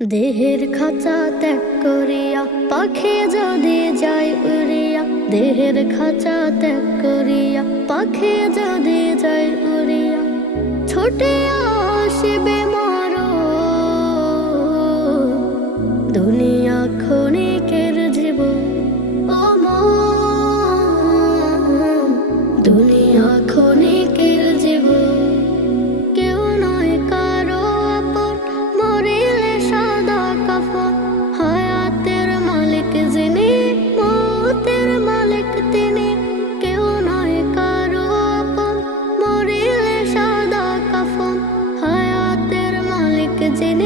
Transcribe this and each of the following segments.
দেহের খাঁচা ত্যাগ করিয়া, পাখি যদি যায় উড়িয়া, দেহের খাঁচা ত্যাগ করিয়া, পাখি যদি যায় উড়িয়া ছোটে আসিবে the day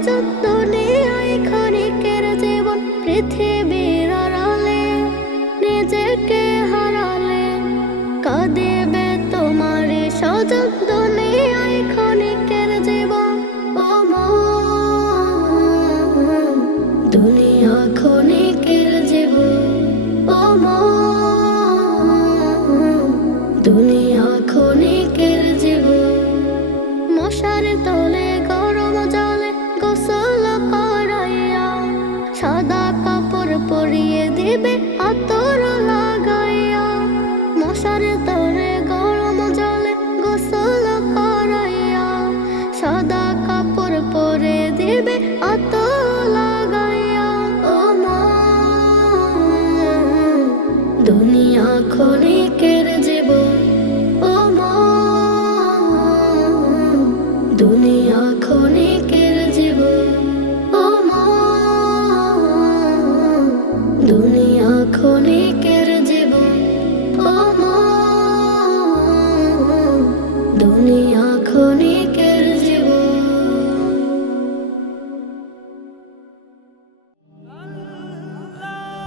যত্নে ক্ষণিকের জীবন পৃথিবীর আড়ালে, নিজেকে হারালে কাঁদেবে তোমার সযত্নে ক্ষণিকের জীবন। ও দুনিয়া ক্ষণিকের জীবন। ও দুনিয়া ক্ষণিকের জীবন। মশার তোলে সদা কাপড় পরে দিবে অত